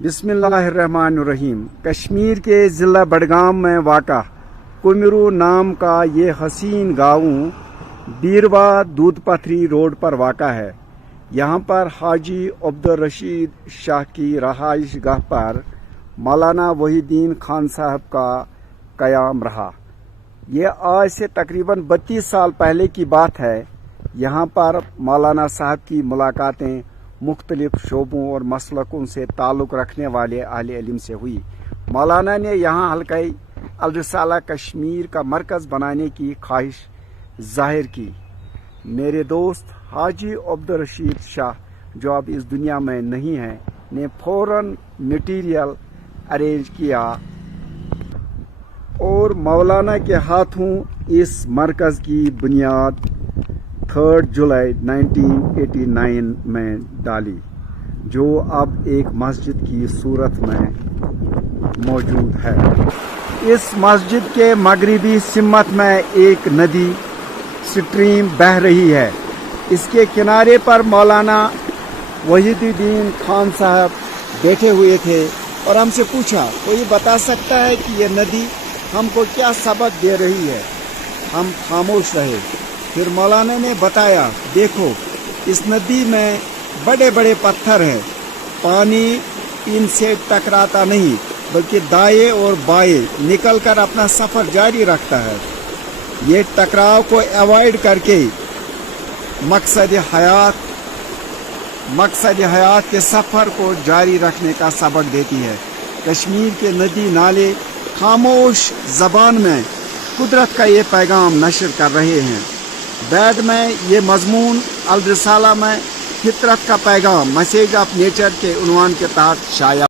बिस्मिल्लाहिर्रहमानिर्रहीम। कश्मीर के ज़िला बडगाम में वाक़ा कुमिरू नाम का ये हसीन गाँव बीरवा दूध पथरी रोड पर वाक़ा है। यहाँ पर हाजी अब्दुल रशीद शाह की रहाइश गाह पर मौलाना वहीदीन खान साहब का क़याम रहा। ये आज से तकरीबन 32 साल पहले की बात है। यहाँ पर मौलाना साहब की मुलाकातें मुख्तलिफ शोबों और मसलकों से ताल्लुक़ रखने वाले अहले इल्म से हुई। मौलाना ने यहाँ हल्का अल रिसाला कश्मीर का मरकज़ बनाने की ख्वाहिश जाहिर की। मेरे दोस्त हाजी अब्दुल रशीद शाह जो अब इस दुनिया में नहीं हैं ने फ़ौरन मटीरियल अरेंज किया और मौलाना के हाथों इस मरकज़ की बुनियाद 3 जुलाई 1989 में डाली, जो अब एक मस्जिद की सूरत में मौजूद है। इस मस्जिद के मगरिबी सिमत में एक नदी स्ट्रीम बह रही है। इसके किनारे पर मौलाना वहीदुद्दीन खान साहब बैठे हुए थे और हमसे पूछा, कोई बता सकता है कि यह नदी हमको क्या सबक दे रही है? हम खामोश रहे। फिर मौलाना ने बताया, देखो इस नदी में बड़े बड़े पत्थर हैं, पानी इनसे टकराता नहीं बल्कि दाएं और बाएं निकलकर अपना सफ़र जारी रखता है। ये टकराव को अवॉइड करके मकसद हयात के सफ़र को जारी रखने का सबक देती है। कश्मीर के नदी नाले खामोश ज़बान में कुदरत का ये पैगाम नशर कर रहे हैं। बैग में ये मजमून अल रिसाला में फितरत का पैगाम मैसेज ऑफ नेचर के उन्वान के तहत शाया